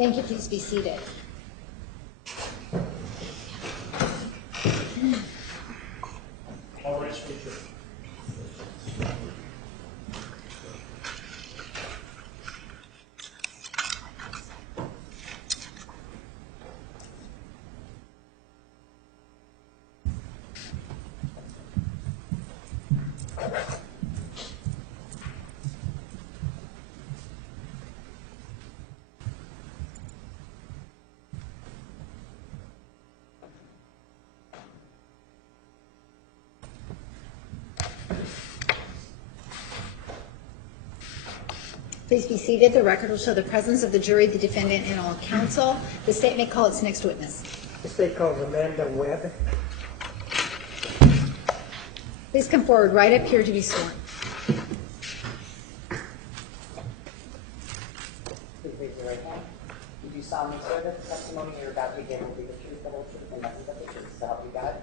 Thank you. Please be seated. All right, speaker. Please be seated. The record will show the presence of the jury, the defendant, and all counsel. The state may call its next witness. The state calls Amanda Webb. Please come forward right up here to be sworn. Please raise your right hand. You do solemnly swear that the testimony you're about to give will be the truth, the whole truth, and nothing but the truth, so help you God.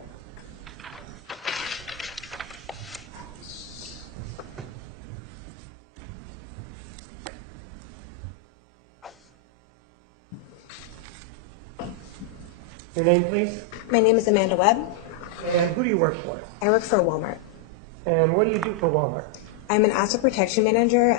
Your name, please, My name is Amanda Webb. and who do you work for? I work for Walmart. And what do you do for Walmart? I'm an asset protection manager.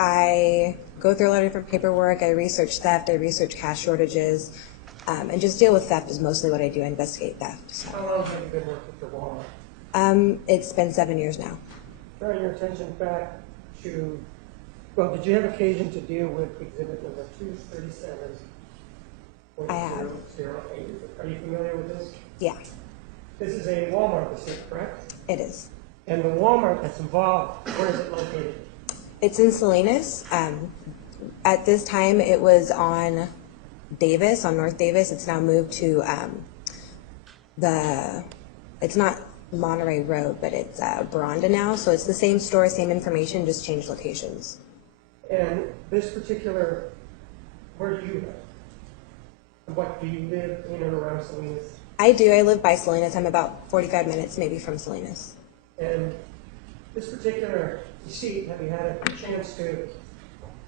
I go through a lot of different paperwork. I research theft. I research cash shortages, and just deal with theft is mostly what I do. I investigate theft. So, How long have you been working for Walmart? it's been 7 years now. Drawing your attention back to, well, did you have occasion to deal with exhibit number 237? I have. 008. Are you familiar with this? Yeah, This is a Walmart receipt, correct? it is. And the Walmart that's involved, where is it located? It's in Salinas. At this time, it was on Davis, on North Davis. It's now moved to it's not Monterey Road, but it's Baranda now. So it's the same store, same information, just changed locations. And this particular, where do you live? And what, do you live in and around Salinas? I do. I live by Salinas. I'm about 45 minutes maybe from Salinas. And this particular receipt, have you had a chance to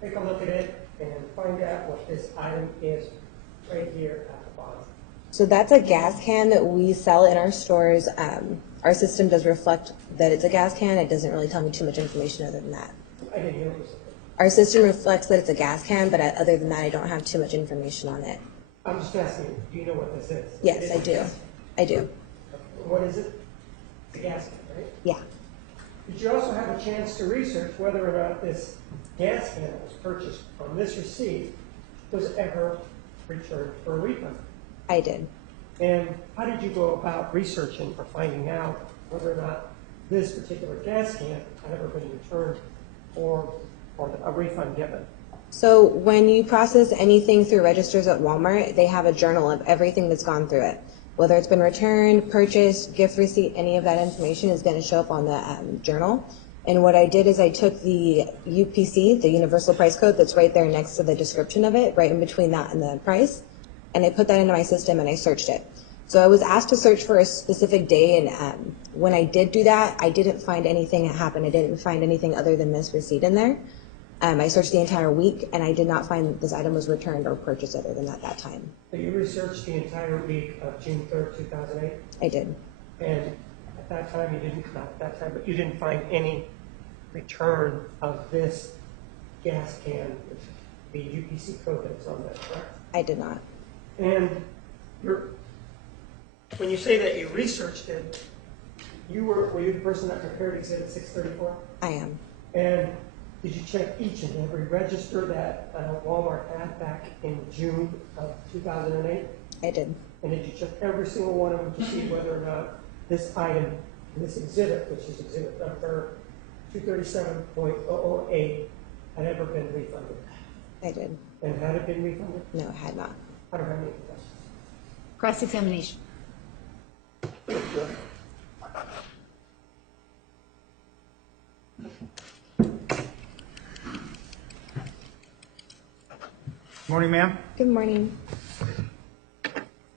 take a look at it and find out what this item is right here at the bottom? So that's a gas can that we sell in our stores. Our system does reflect that it's a gas can. It doesn't really tell me too much information other than that. I didn't hear this. Our system reflects that it's a gas can, but other than that, I don't have too much information on it. I'm just asking, do you know what this is? Yes, It I is do. gas. I do. What is it? It's a gas can, right? Yeah. Did you also have a chance to research whether or not this gas can that was purchased on this receipt was ever returned for a refund? I did. And how did you go about researching or finding out whether or not this particular gas can had ever been returned or a refund given? So when you process anything through registers at Walmart, they have a journal of everything that's gone through it. Whether it's been returned, purchased, gift receipt, any of that information is going to show up on the journal. And what I did is I took the UPC, the Universal Price Code, that's right there next to the description of it, right in between that and the price, and I put that into my system and I searched it. So I was asked to search for a specific day, and when I did do that, I didn't find anything that happened. I didn't find anything other than this receipt in there. I searched the entire week, and I did not find that this item was returned or purchased other than that time. So you researched the entire week of June 3rd, 2008? I did. And at that time, you didn't, not at that time, but you didn't find any return of this gas can with the UPC code that's on that, correct? I did not. And when you say that you researched it, were you the person that prepared Exhibit 634? I am. And did you check each and every register that Walmart had back in June of 2008? I did. And did you check every single one of them to see whether or not this item, this exhibit, which is exhibit number 237.008, had ever been refunded? I did. And had it been refunded? No, it had not. I don't have any questions. Cross-examination. Morning, ma'am. Good morning.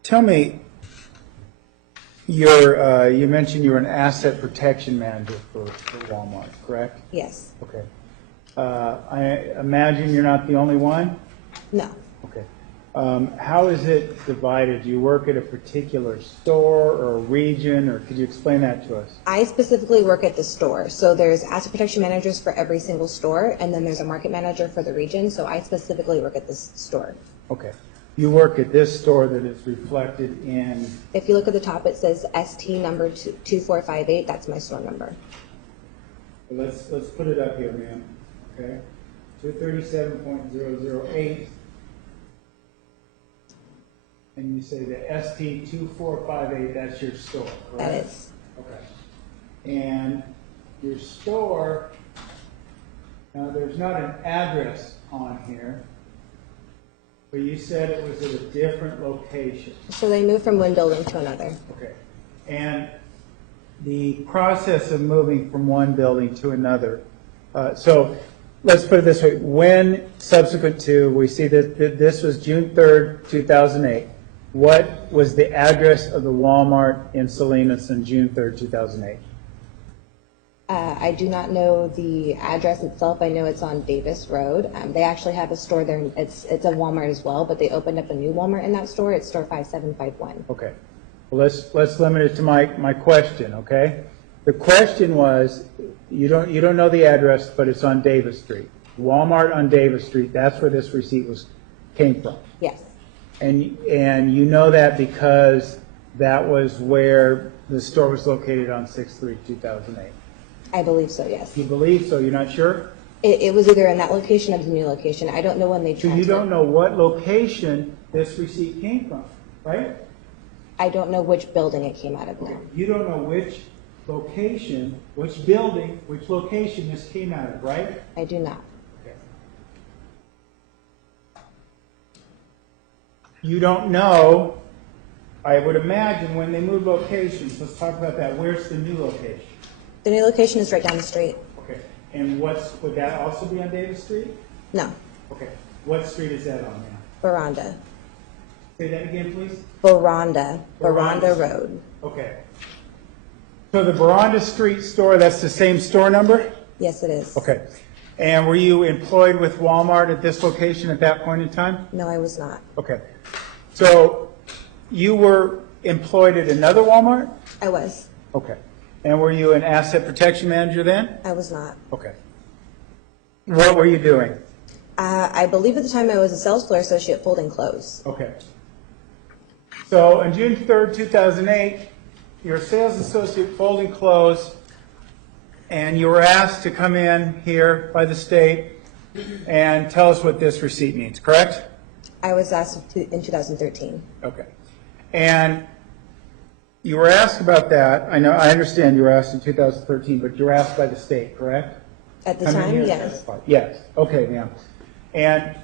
Tell me, you mentioned you were an asset protection manager for Walmart, correct? Yes. Okay. I imagine you're not the only one? No. Okay. How is it divided? Do you work at a particular store or a region, or could you explain that to us? I specifically work at the store. So there's asset protection managers for every single store, and then there's a market manager for the region. So I specifically work at this store. Okay. You work at this store that is reflected in, If you look at the top, it says ST number 2458. That's my store number. let's put it up here, ma'am. Okay. 237.008. And you say the ST2458, that's your store, correct? That is. Okay. And your store, now there's not an address on here, but you said it was at a different location. So they move from one building to another. Okay. And the process of moving from one building to another, so let's put it this way. When subsequent to, we see that this was June 3rd, 2008. What was the address of the Walmart in Salinas on June 3rd, 2008? I do not know the address itself. I know it's on Davis Road. They actually have a store there. It's a Walmart as well, but they opened up a new Walmart in that store. It's store 5751. Okay. Well, let's limit it to my question, okay? The question was, you don't know the address, but it's on Davis Street. Walmart on Davis Street, that's where this receipt came from. Yes. And you know that because that was where the store was located on 6/3/2008. I believe so, yes. You believe so? You're not sure? It was either in that location or the new location. I don't know when they So transferred. you don't know what location this receipt came from, right? I don't know which building it came out of now. You don't know which location, which building, which location this came out of, right? I do not. You don't know, I would imagine, when they move locations, let's talk about that. Where's the new location? The new location is right down the street. Okay. And would that also be on Davis Street? No. Okay. What street is that on now? Veranda. Say that again, please. Veranda. Veranda. Veranda Road. Okay. So the Veranda Street store, that's the same store number? Yes, it is. Okay. And were you employed with Walmart at this location at that point in time? No, I was not. Okay. So you were employed at another Walmart? I was. Okay. And were you an asset protection manager then? I was not. Okay. What were you doing? I believe at the time I was a sales floor associate folding clothes. Okay. So on June 3rd, 2008, you're a sales associate folding clothes, and you were asked to come in here by the state and tell us what this receipt means, correct? I was asked in 2013. Okay. And you were asked about that. I understand you were asked in 2013, but you were asked by the state, correct? At the Come in time, here and yes. testify. Yes. Okay, ma'am. And,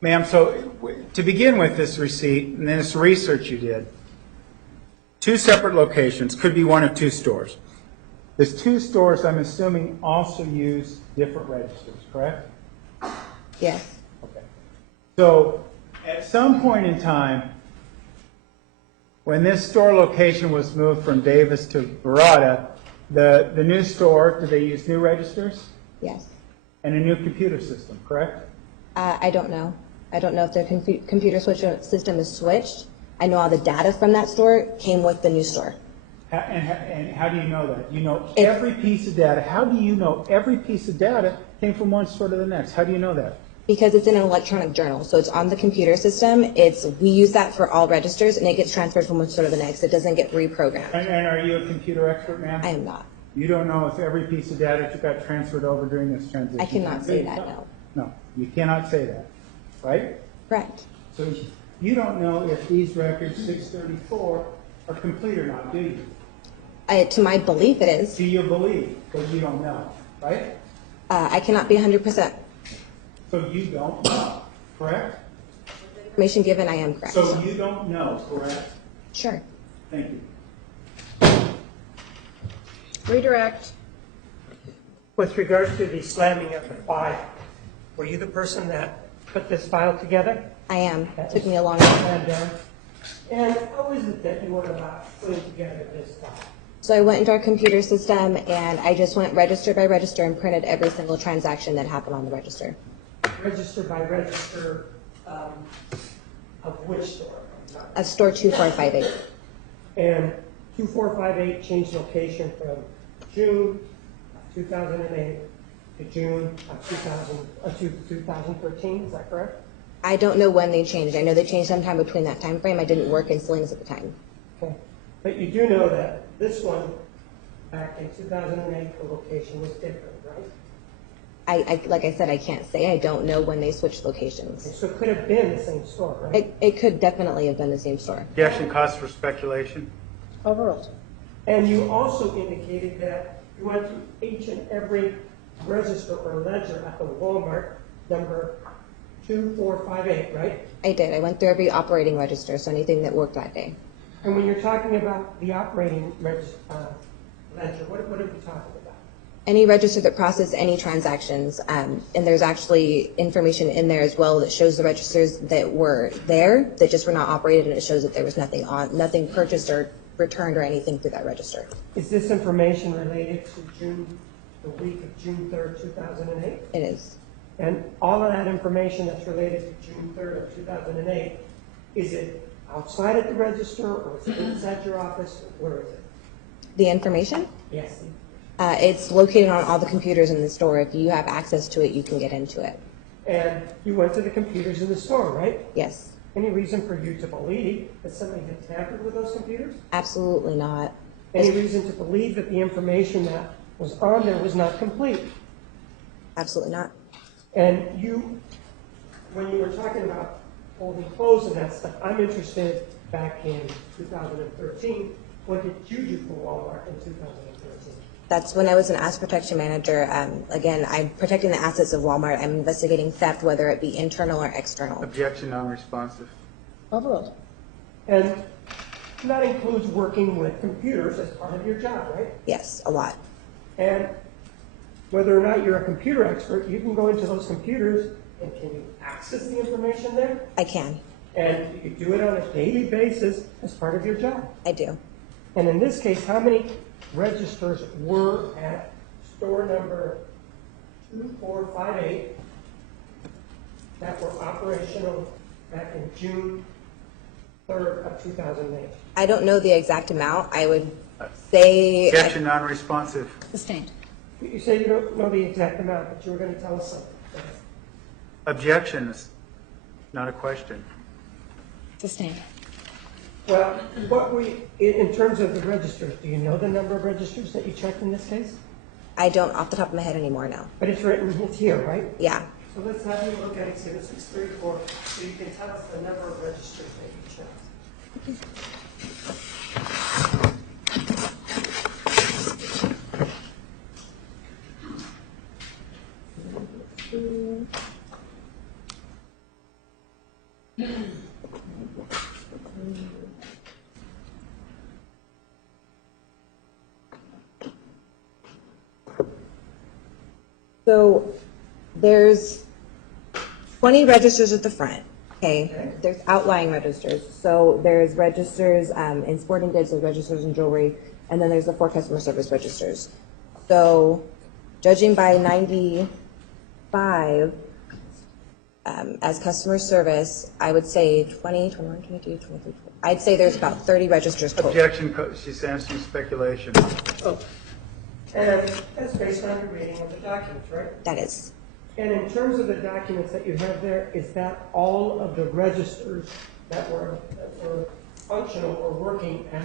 ma'am, so to begin with this receipt and this research you did, two separate locations, could be one of two stores. There's two stores, I'm assuming, also use different registers, correct? Yes. Okay. So at some point in time, when this store location was moved from Davis to Verada, the new store, did they use new registers Yes. and a new computer system, correct? I don't know. I don't know if their computer system is switched. I know all the data from that store came with the new store. And how do you know that? You know every piece of data. How do you know every piece of data came from one store to the next? How do you know that? Because it's in an electronic journal, so it's on the computer system. We use that for all registers, and it gets transferred from one store to the next. It doesn't get reprogrammed. And are you a computer expert, ma'am? I am not. You don't know if every piece of data got transferred over during this transition? I cannot say that, no. No, you cannot say that, right? Correct. So you don't know if these records 634 are complete or not, do you? To my belief, it is. Do you believe, but you don't know, right? I cannot be 100%. So you don't know, correct? Information given, I am correct. So you don't know, correct? Sure. Thank you. Redirect. With regards to the slamming of the file, were you the person that put this file together? I am. It took me a long time. And how is it that you went about putting together this file? So I went into our computer system, and I just went register by register and printed every single transaction that happened on the register. register by register of which store? Of store 2458. And 2458 changed location from June of 2008 to June of 2013, is that correct? I don't know when they changed. I know they changed sometime between that time frame. I didn't work in Salinas at the time. Okay. But you do know that this one, back in 2008, the location was different, right? Like I said, I can't say. I don't know when they switched Okay, locations. so it could have been the same store, right? It could definitely have been the same store. Objection calls for speculation. Overruled. And you also indicated that you went through each and every register or ledger at the Walmart number 2458, right? I did. I went through every operating register, so anything that worked that day. And when you're talking about the operating ledger, what are we talking about? Any register that processed any transactions, and there's actually information in there as well that shows the registers that were there that just were not operated, and it shows that there was nothing purchased or returned or anything through that register. Is this information related to the week of June 3rd, 2008? It is. And all of that information that's related to June 3rd of 2008, is it outside of the register or is it inside your office? Where is it? The information? Yes. It's located on all the computers in the store. If you have access to it, you can get into it. And you went to the computers in the store, right? Yes. Any reason for you to believe that somebody had tampered with those computers? Absolutely not. Any reason to believe that the information that was on there was not complete? Absolutely not. And when you were talking about holding clothes and that stuff, I'm interested back in 2013, what did you do for Walmart in 2013? That's when I was an asset protection manager. Again, I'm protecting the assets of Walmart. I'm investigating theft, whether it be internal or external. Objection non-responsive. Overruled. And that includes working with computers as part of your job, right? Yes, a lot. And whether or not you're a computer expert, you can go into those computers and can you access the information there? I can. And you do it on a daily basis as part of your job. I do. And in this case, how many registers were at store number 2458 that were operational back in June 3rd of 2008? I don't know the exact amount. I would say Objection non-responsive. Sustained. You say you don't know the exact amount, but you were going to tell us something. Objection is not a question. Sustained. Well, in terms of the registers, do you know the number of registers that you checked in this case? I don't off the top of my head anymore now. But it's here, right? Yeah. So let's have you look at Exhibit 634 so you can tell us the number of registers that you checked. So there's 20 registers at the front. Okay. There's outlying registers. So there's registers in sporting goods, there's registers in jewelry, and then there's the 4 customer service registers. So judging by 95 as customer service, I would say 20, 21, 22, 23, I'd say there's about 30 registers total. Objection, she's answering speculation. And that's based on your reading of the documents, right? That is. And in terms of the documents that you have there, is that all of the registers that were functional or working at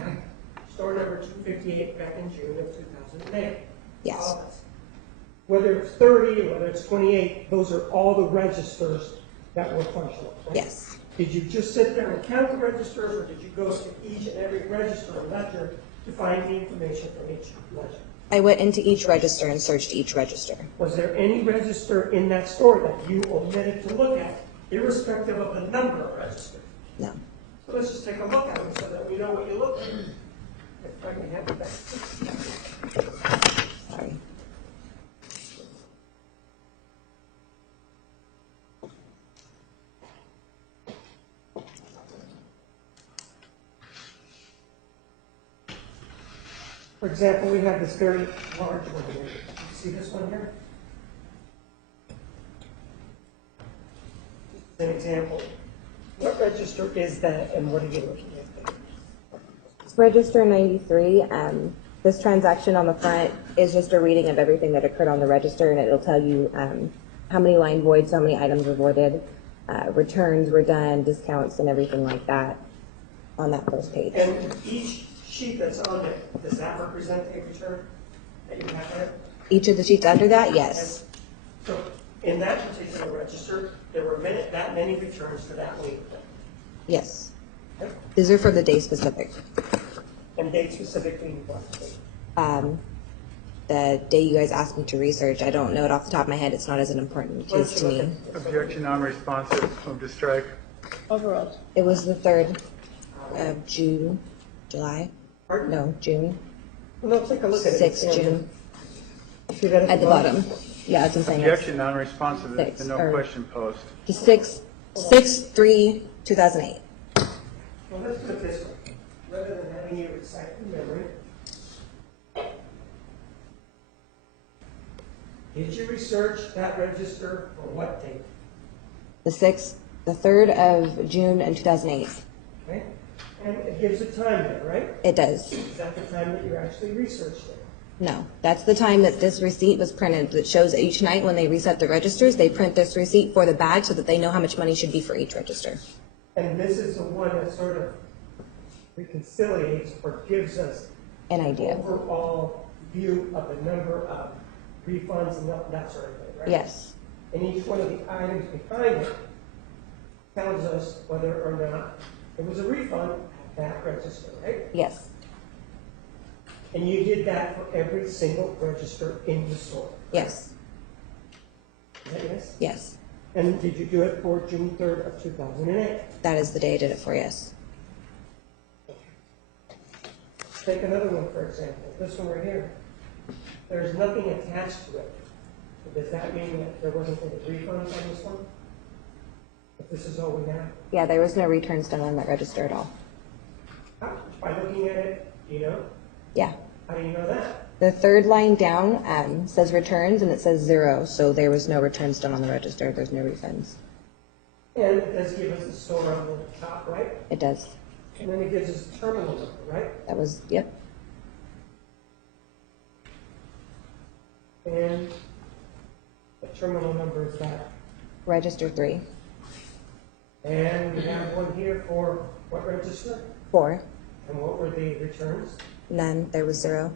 store number 258 back in June of 2008? Yes. All of it. Whether it's 30 or whether it's 28, those are all the registers that were functional, right? Yes. Did you just sit there and count the registers, or did you go to each and every register or ledger to find the information from each ledger? I went into each register and searched each register. Was there any register in that store that you omitted to look at, irrespective of the number of registers? No. So let's just take a look at them so that we know what you look at. If I can have it back. Sorry. For example, we have this very large one here. You see this one here? example, what register is that and what are you looking at there? Register 93, this transaction on the front is just a reading of everything that occurred on the register, and it'll tell you how many line voids, how many items were voided, returns were done, discounts, and everything like that on that first page. And each sheet that's on it, does that represent a return that you have there? Each of the sheets under that, yes. So in that particular register, there were that many returns for that week. Yes. Okay? These are for the day specific. And date specific being what? The day you guys asked me to research, I don't know it off the top of my head. It's not as an important case to me. Objection, non-responsive, move to strike. Overruled. It was the 3rd of June, July? Pardon? No, June. Well, take a look at it. 6th June, See that at the bottom. Yeah, that's what I'm saying. Objection, non-responsive, there's been no Or- question posed. The 6/3/2008. Well, let's put it this way. Rather than having you recite from memory, did you research that register for what date? The 3rd of June in 2008. Okay? And it gives a time there, right? It does. Is that the time that you actually researched it? No, that's the time that this receipt was printed. That shows that each night when they reset the registers, they print this receipt for the bag so that they know how much money should be for each register. And this is the one that sort of reconciliates or gives us An idea. overall view of the number of refunds and that sort of thing, right? Yes, And each one of the items behind it tells us whether or not it was a refund at that register, right? yes, And you did that for every single register in the store. yes, Is that yes? yes. And did you do it for June 3rd of 2008? That is the day I did it for, yes. Take another one, for example, this one right here. There's nothing attached to it. Does that mean that there wasn't any refunds on this one? If this is all we have? Yeah, there was no returns done on that register at all. By looking at it, you know? Yeah. How do you know that? The 3rd line down says returns and it says 0, so there was no returns done on the register. There's no refunds. And it does give us the store on the top, right? It does. And then it gives us the terminal number, right? That was, yep. And the terminal number is that. Register 3. And we have one here for what register? 4. And what were the returns? None. There was 0.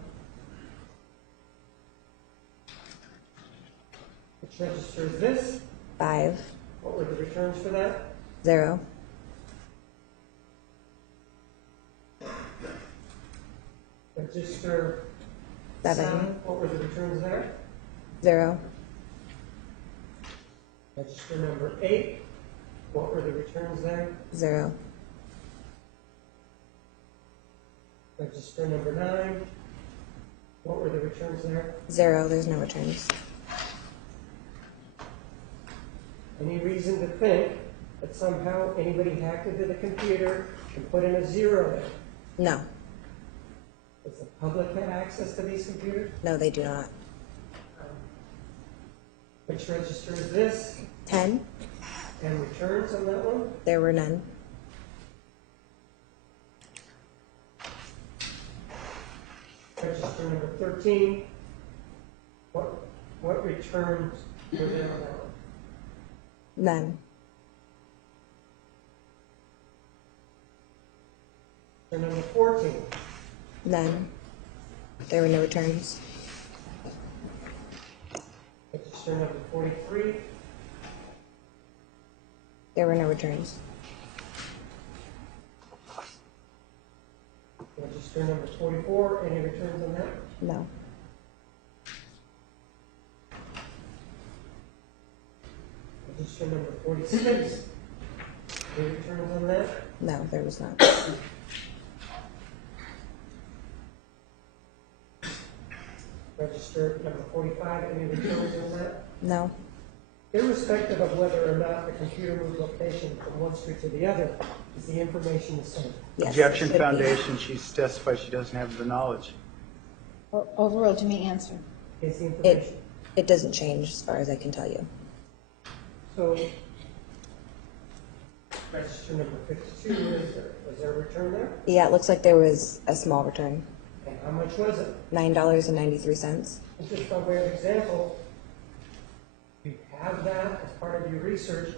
Which register is this? 5. What were the returns for that? 0. Register 7. What were the returns there? 0. Register number 8. What were the returns there? 0. Register number 9. What were the returns there? 0. There's no returns. Any reason to think that somehow anybody hacked into the computer and put in a 0 there? No. Does the public have access to these computers? No, they do not. Which register is this? 10. And returns on that one? There were none. Register number 13. What returns were there on that one? None. Register number 14. None. There were no returns. Register number 43. There were no returns. Register number 44. Any returns on that? No. Register number 46. Any returns on that? No, there was not. Register number 45. Any returns on that? No. Irrespective of whether or not the computer moved location from one street to the other, is the information the same? Yes. Objection, should be. foundation, she's testified she doesn't have the knowledge. Overruled, you may answer. Is the information? It doesn't change as far as I can tell you. So, Register number 52, was there a return there? Yeah, it looks like there was a small return, And how much was it? $9.93. And just by way of example, you have that as part of your research,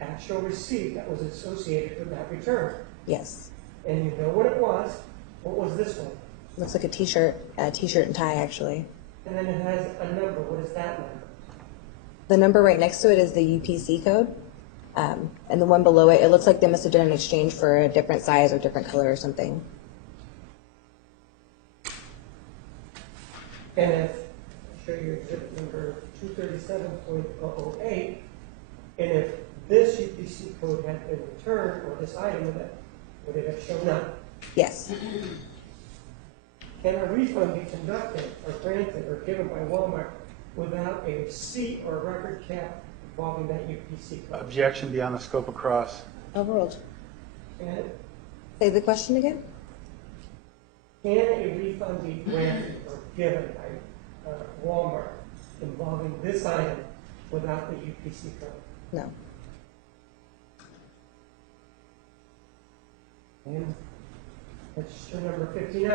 actual receipt that was associated with that return. Yes. And you know what it was. What was this one? Looks like a t-shirt and tie, actually. And then it has a number. What is that number? The number right next to it is the UPC code. And the one below it, it looks like they must have done an exchange for a different size or different color or something. And if, I'll show you exhibit number 237.008, and if this UPC code had been returned, or this item, would it have shown up? Yes. Can a refund be conducted or granted or given by Walmart without a receipt or a record kept involving that UPC code? Objection beyond the scope of cross. Overruled. And Say the question again? can a refund be granted or given by Walmart involving this item without the UPC code? No. And register number 59,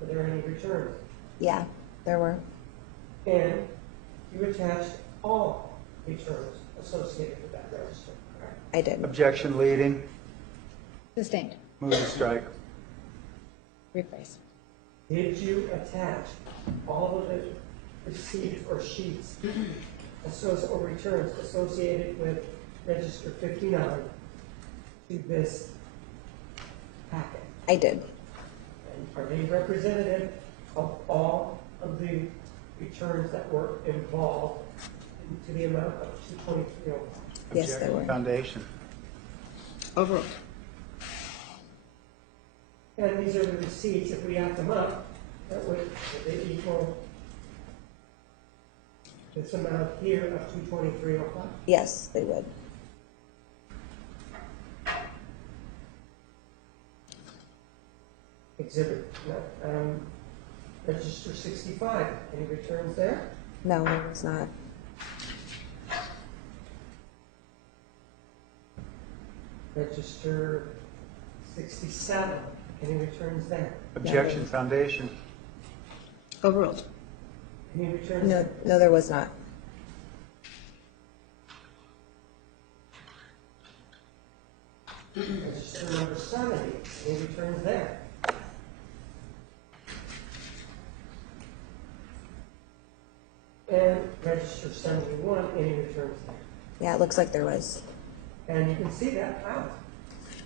were there any returns? Yeah, there were. And you attached all returns associated with that register, correct? I did. Objection leading. Sustained. Move to strike. Replace. Did you attach all of the receipts or sheets or returns associated with register 59 to this packet? I did. And are they representative of all of the returns that were involved to the amount of 223? Yes, they were. Foundation. Overruled. And these are the receipts. If we add them up, that would they equal this amount here of 223.05? Yes, they would. Exhibit register 65. Any returns there? No, it was not. Register 67. Any returns there? Objection foundation. Overruled. Any returns? No, no, there was not. Register number 70. Any returns there? And register 71. Any returns there? Yeah, it looks like there was. And you can see that how?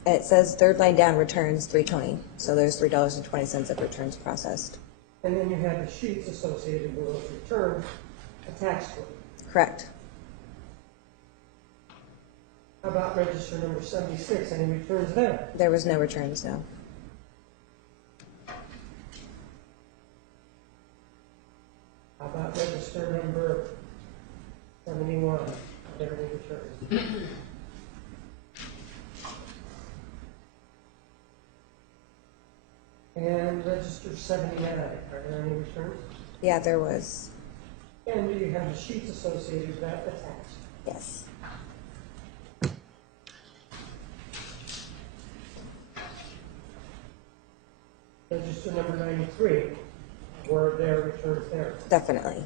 It says third line down, returns $3.20. So there's $3.20 of returns processed. And then you have the sheets associated with those returns attached to it. Correct. How about register number 76? Any returns there? There was no returns, no. How about register number 71? Are there any returns? And register 79, are there any returns? Yeah, there was. And do you have the sheets associated with that attached? Yes. Register number 93, were there returns there? Definitely.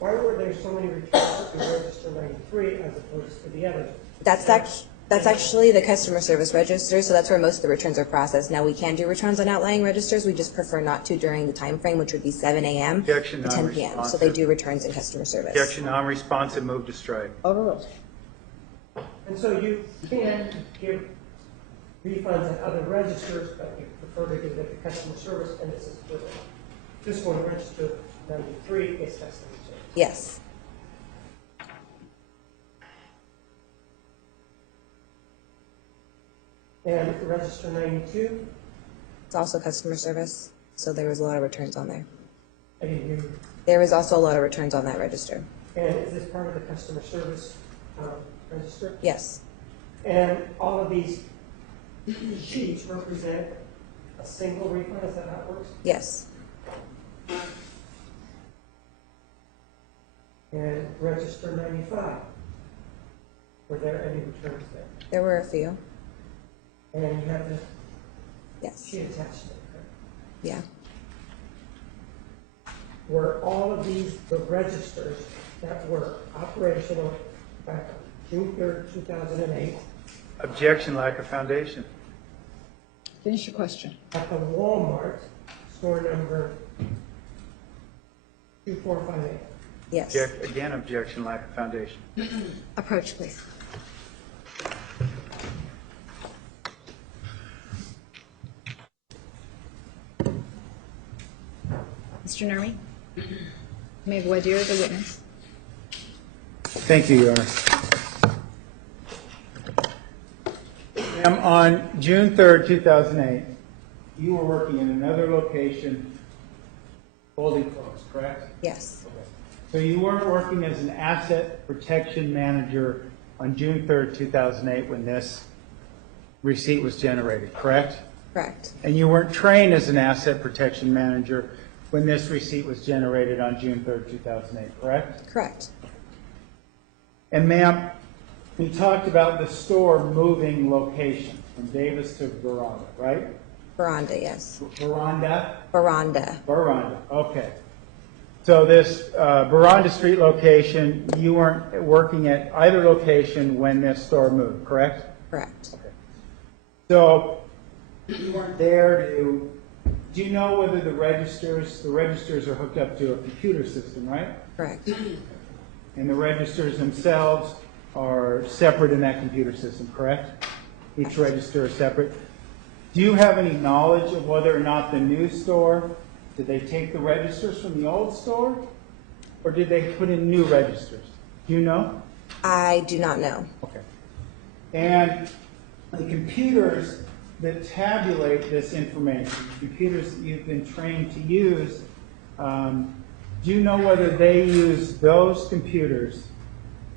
Why were there so many returns in register 93 as opposed to the others? That's actually the customer service register, so that's where most of the returns are processed. Now, we can do returns on outlying registers, we just prefer not to during the time frame, which would be 7 a.m. Objection to 10 p.m. So they non-responsive. do returns in customer service. Objection non-responsive. Move to strike. Overruled. And so you can give refunds at other registers, but you prefer to give it to customer service, and this is for this one, register 93 is customer service. Yes. And register 92, It's also customer service, so there was a lot of returns on there. I didn't hear. There was also a lot of returns on that register. And is this part of the customer service register? Yes. And all of these sheets represent a single refund, is that how it works? Yes. And register 95, were there any returns there? There were a few. And you have the Yes, sheet attached to it. yeah. Were all of these the registers that were operational back on June 3rd, 2008 Objection, lack of foundation. Finish your question. at the Walmart store number 2458? Yes. Again, objection, lack of foundation. Approach, please. Mr. Nermi? You may have voir dire the witness. Thank you, Your Honor. Ma'am, on June 3rd, 2008, you were working in another location holding clothes, correct? Yes, So you weren't working as an asset protection manager on June 3rd, 2008 when this receipt was generated, correct? correct. And you weren't trained as an asset protection manager when this receipt was generated on June 3rd, 2008, correct? Correct. And ma'am, we talked about the store moving location from Davis to Veranda, right? Veranda, yes. Veranda? Veranda, Veranda, okay. So this Veranda Street location, you weren't working at either location when this store moved, correct? correct. So you weren't there to, do you know whether the registers are hooked up to a computer system, right? Correct. And the registers themselves are separate in that computer system, correct? Each register is separate. Do you have any knowledge of whether or not the new store, did they take the registers from the old store? Or did they put in new registers? Do you know? I do not know. Okay. And the computers that tabulate this information, computers that you've been trained to use, do you know whether they use those computers,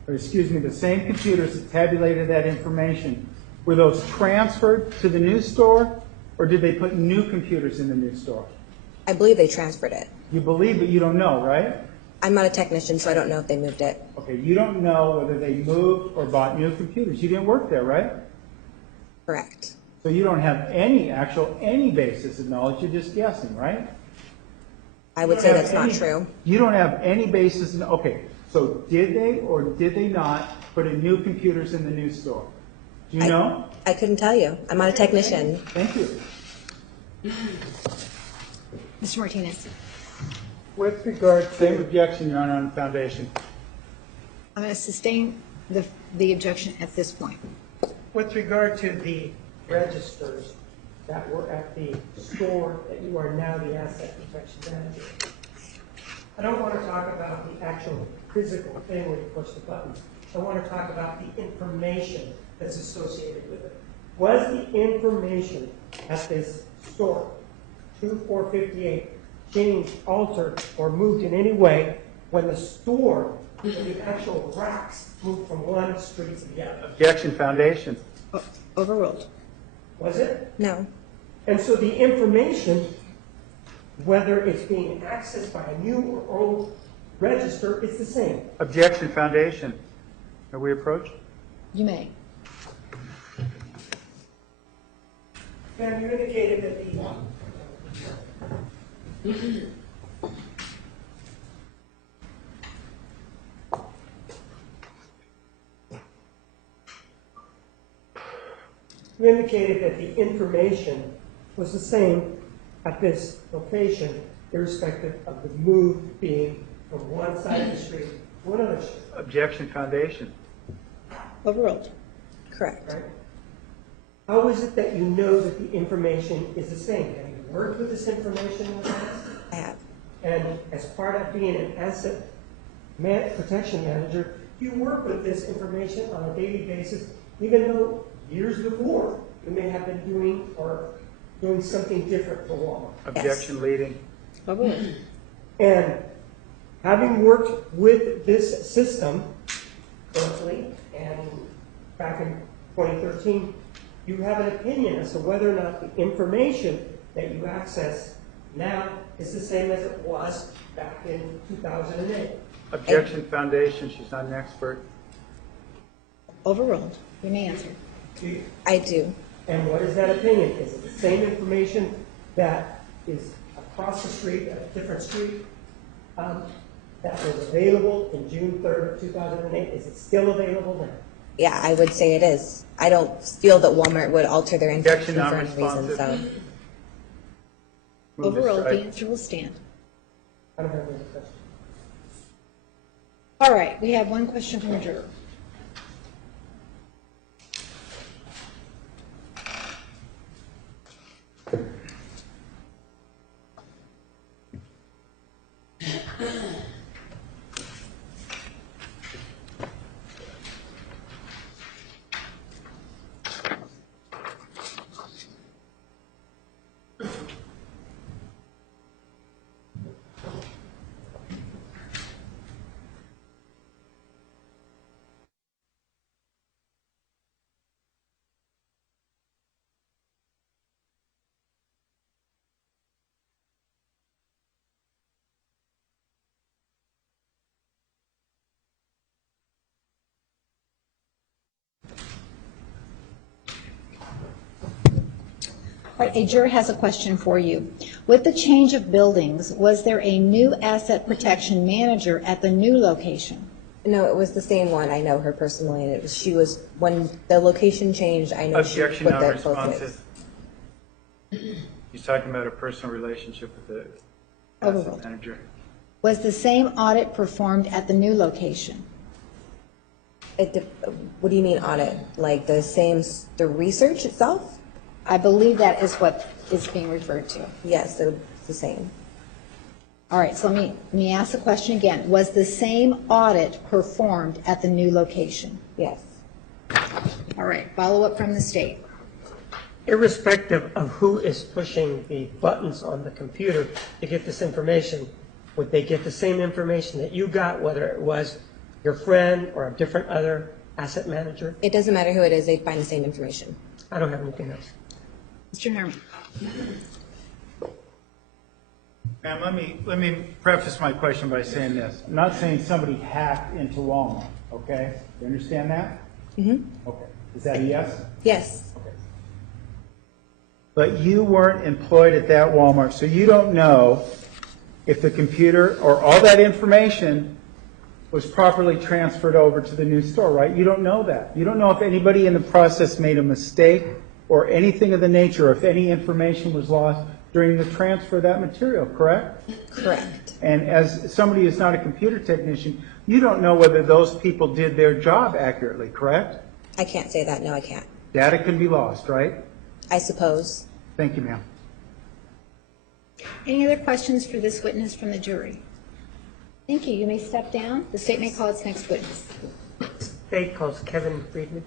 or excuse me, the same computers that tabulated that information, were those transferred to the new store, or did they put new computers in the new store? I believe they transferred it. You believe, but you don't know, right? I'm not a technician, so I don't know if they moved it. Okay, you don't know whether they moved or bought new computers. You didn't work there, right? Correct. So you don't have any basis of knowledge. You're just guessing, right? I would You say don't that's have not any- true. You don't have any basis in, okay, so did they or did they not put in new computers in the new store? Do you know? I couldn't tell you. I'm not a technician. Thank you. Mr. Martinez? With regard Same to, objection, Your Honor, on the foundation. I'm going to sustain the objection at this point. with regard to the registers that were at the store that you are now the asset protection manager, I don't want to talk about the actual physical thing where you push the button. I want to talk about the information that's associated with it. Was the information at this store, 2458, changed, altered, or moved in any way when the store, the actual racks, moved from one street to the other? Objection, foundation. Overruled. Was it? No. And so the information, whether it's being accessed by a new or old register, is the same. Objection, foundation. Are we approached? You may. And you indicated that the you indicated that the information was the same at this location, irrespective of the move being from one side of the street to another street, Objection, foundation. Overruled. Correct. right? How is it that you know that the information is the same? Have you worked with this information in the past? I have. And as part of being an asset protection manager, you work with this information on a daily basis, even though years before you may have been doing something different for Walmart. Objection, leading. Overruled. And having worked with this system currently and back in 2013, you have an opinion as to whether or not the information that you access now is the same as it was back in 2008. Objection, foundation. She's not an expert. Overruled. You may answer. Do you- I do. And what is that opinion? Is it the same information that is across the street, at a different street, that was available in June 3rd of 2008? Is it still available now? Yeah, I would say it is. I don't feel that Walmart would alter their information Objection, for any reason, so. non-responsive. Move to Overruled, the strike. answer will stand. I don't have any questions. All right, we have one question from a juror. All right, a juror has a question for you. With the change of buildings, was there a new asset protection manager at the new location? No, it was the same one. I know her personally, and it was, she was, when the location changed, I know she put Objection, that both ways. non-responsive. He's talking about a personal relationship with the Overruled. asset manager. Was the same audit performed at the new location? What do you mean audit? Like the same, the research itself? I believe that is what is being referred to. Yes, it's the same. All right, so let me ask the question again. Was the same audit performed at the new location? Yes. All right, follow up from the state. Irrespective of who is pushing the buttons on the computer to get this information, would they get the same information that you got, whether it was your friend or a different other asset manager? It doesn't matter who it is, they'd find the same information. I don't have anything else. Mr. Nerman. Ma'am, let me preface my question by saying this. I'm not saying somebody hacked into Walmart, okay? You understand that? Mm-hmm. Okay. Is that a yes? Yes. Okay. But you weren't employed at that Walmart, so you don't know if the computer or all that information was properly transferred over to the new store, right? You don't know that. You don't know if anybody in the process made a mistake or anything of the nature, if any information was lost during the transfer of that material, correct? Correct. And as somebody who's not a computer technician, you don't know whether those people did their job accurately, correct? I can't say that. No, I can't. Data can be lost, right? I suppose. Thank you, ma'am. Any other questions for this witness from the jury? Thank you. You may step down. The state may call its next witness. State calls Kevin Friedman.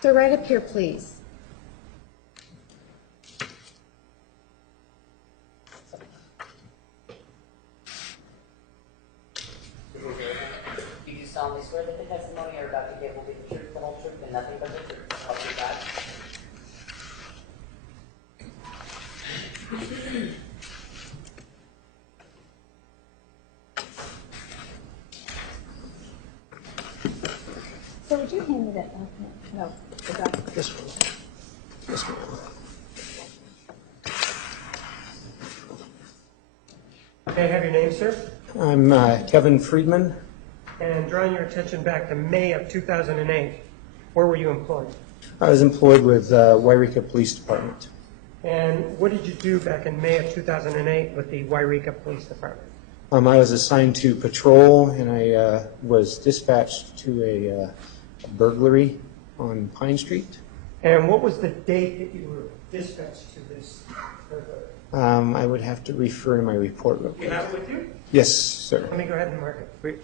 So right up here, please. You do solemnly swear that the testimony you're about to give will be the truth, the whole truth, and nothing but the truth. So help you God. So would you hand me that document? No, the document. This one. This one. May I have your name, sir? I'm Kevin Friedman. And drawing your attention back to May of 2008, where were you employed? I was employed with Wairika Police Department. And what did you do back in May of 2008 with the Wairika Police Department? I was assigned to patrol, and I was dispatched to a burglary on Pine Street. And what was the date that you were dispatched to this burglary? I would have to refer to my report real You quick. have it with you? Yes, sir. Let me go ahead and mark it.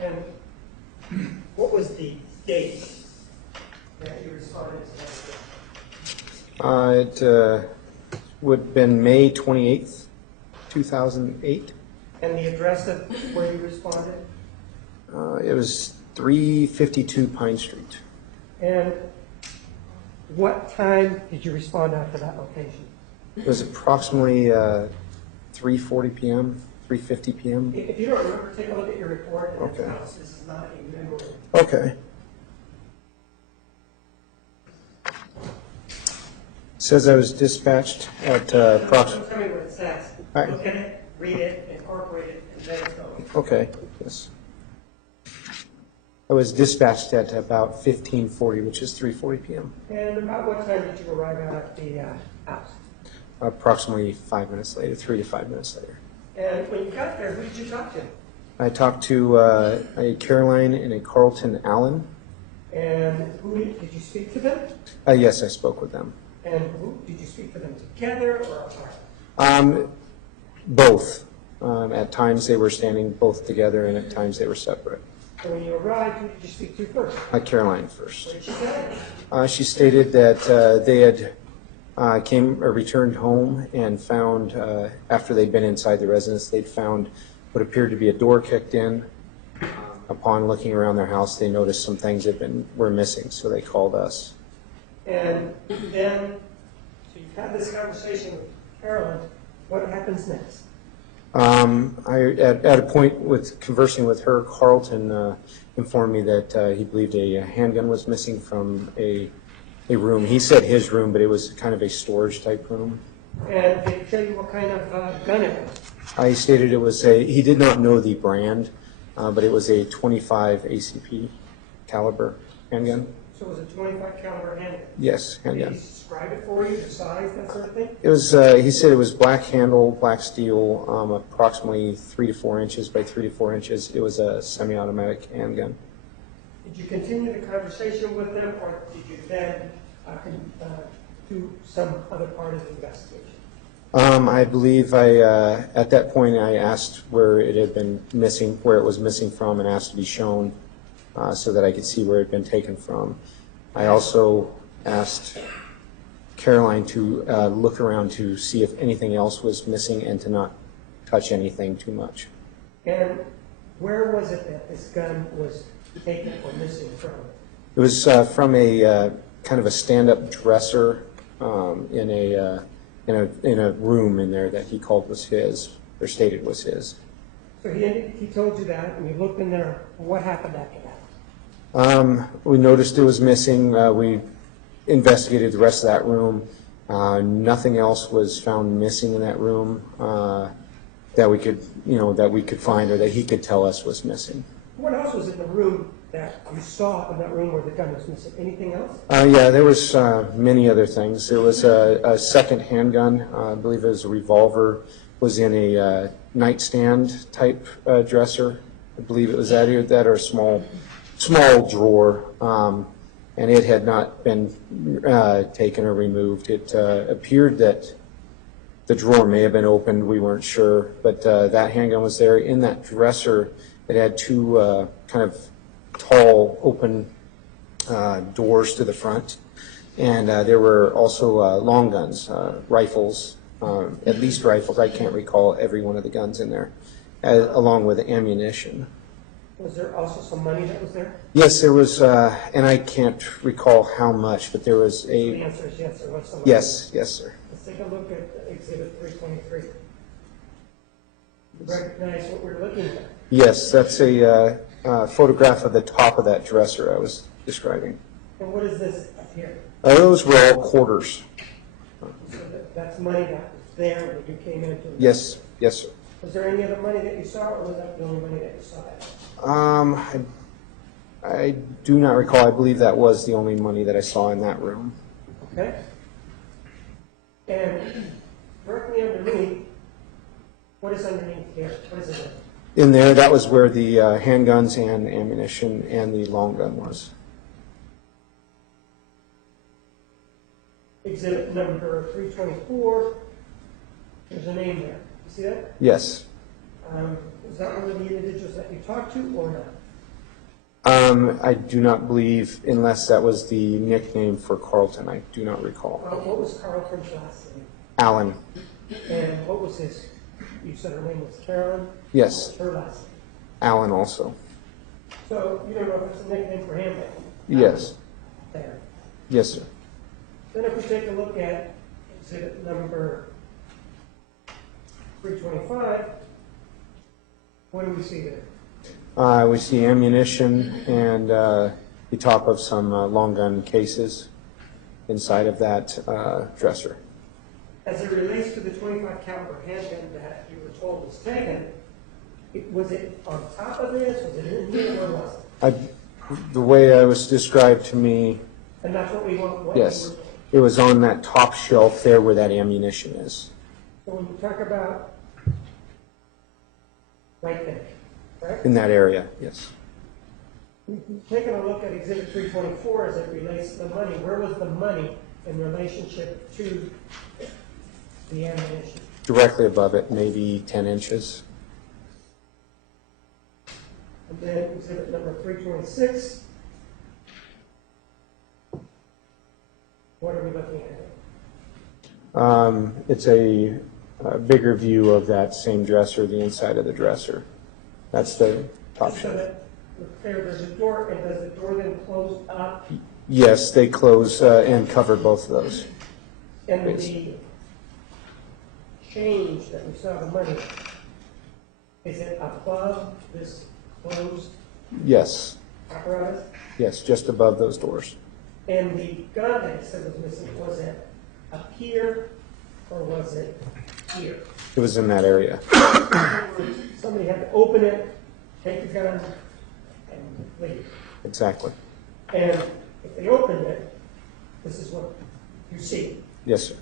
And what was the date that you responded to that? It would have been May 28th, 2008. And the address of where you responded? It was 352 Pine Street. And what time did you respond out to that location? It was approximately 3:40 p.m., 3:50 p.m. If you don't remember, take a look at your report. And Okay. This is not a memory. Okay. Says I was dispatched at approximately. Tell me what it says. All right. Look at it, read it, incorporate it, and then go. Okay, yes. I was dispatched at about 15:40, which is 3:40 p.m. And about what time did you arrive out at the house? Approximately 5 minutes later, 3 to 5 minutes later. And when you got there, who did you talk to? I talked to a Caroline and a Carlton Allen. And who did you speak to them? Yes, I spoke with them. And who did you speak to them together or apart? Both. At times they were standing both together, and at times they were separate. So when you arrived, who did you speak to first? Caroline What first. did she say? She stated that they had returned home and found, after they'd been inside the residence, they'd found what appeared to be a door kicked in. Upon looking around their house, they noticed some things were missing, so they called us. And then, so you've had this conversation with Carolyn. What happens next? At a point with conversing with her, Carlton informed me that he believed a handgun was missing from a room. He said his room, but it was kind of a storage type room. And did he tell you what kind of gun it was? I stated it was he did not know the brand, but it was a 25 ACP caliber handgun. So it was a 25 caliber handgun. Yes, Did handgun. he describe it for you, the size, that sort of thing? It was, he said it was black handle, black steel, approximately 3 to 4 inches by 3 to 4 inches. It was a semi-automatic handgun. Did you continue the conversation with them, or did you then do some other part of the investigation? I believe at that point, I asked where it had been missing, where it was missing from, and asked to be shown so that I could see where it had been taken from. I also asked Caroline to look around to see if anything else was missing and to not touch anything too much. And where was it that this gun was taken or missing from? It was from a kind of a stand-up dresser in a room in there that he called was his, or stated was his. So he told you that, and you looked in there. What happened after that? We noticed it was missing. We investigated the rest of that room. Nothing else was found missing in that room that we could find or that he could tell us was missing. What else was in the room that you saw in that room where the gun was missing? Anything else? Yeah, there was many other things. There was a second handgun. I believe it was a revolver. Was in a nightstand type dresser. I believe it was that or a small drawer. And it had not been taken or removed. It appeared that The drawer may have been opened, we weren't sure, but that handgun was there. In that dresser, it had two kind of tall, open doors to the front. And there were also long guns, rifles, at least rifles. I can't recall every one of the guns in there, along with ammunition. Was there also some money that was there? Yes, there was, and I can't recall how much, but there was The The a, answer is yes, there was some money. yes, yes, sir. Let's take a look at Exhibit 323. You recognize what we're looking at? Yes, that's a photograph of the top of that dresser I was describing. And what is this up here? Those were all quarters. So that's money that was there when you came into it? Yes, yes, sir. Was there any other money that you saw, or was that the only money that you saw? I do not recall. I believe that was the only money that I saw in that room. Okay? And directly underneath, what is underneath here? What is it? In there, that was where the handguns and ammunition and the long gun was. Exhibit number 324, there's a name there. You see that? Yes. Is that one of the individuals that you talked to or not? I do not believe, unless that was the nickname for Carlton. I do not recall. What was Carlton's last name? Alan. And what was his, you said her name was Carolyn? Yes. What was her last name? Alan also. So you don't know if it's a nickname for him? Yes. There. Yes, sir. Then if we take a look at exhibit number 325, what do we see there? We see ammunition and the top of some long gun cases inside of that dresser. As it relates to the 25 caliber handgun that you were told was taken, was it on top of this? Was it in here? Where was it? The way it was described to me, And that's what we want. What we yes, were told. it was on that top shelf there where that ammunition is. So when you talk about right there, correct? In that area, yes. Taking a look at exhibit 324 as it relates to the money, where was the money in relationship to the ammunition? Directly above it, maybe 10 inches. And then exhibit number 326. What are we looking at? It's a bigger view of that same dresser, the inside of the dresser. That's the top So shelf. that there's a door, and does the door then close up? Yes, they close and cover both of those. And Yes. the change that we saw the money, is it above this closed Yes, apparatus? yes, just above those doors. And the gun that you said was missing, was it up here or was it here? It was in that area. Somebody had to open it, take the gun, and leave. Exactly. And if they opened it, this is what you see. Yes, sir.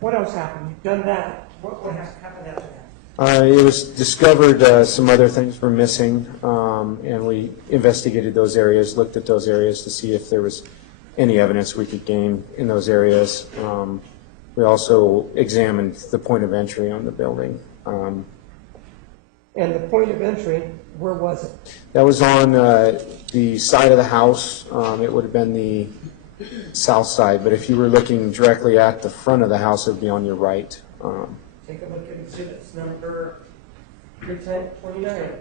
What else happened? You've done that. What happened after that? It was discovered some other things were missing, and we investigated those areas, looked at those areas to see if there was any evidence we could gain in those areas. We also examined the point of entry on the building. And the point of entry, where was it? That was on the side of the house. It would have been the south side, but if you were looking directly at the front of the house, it would be on your right. Take a look at exhibits number 329.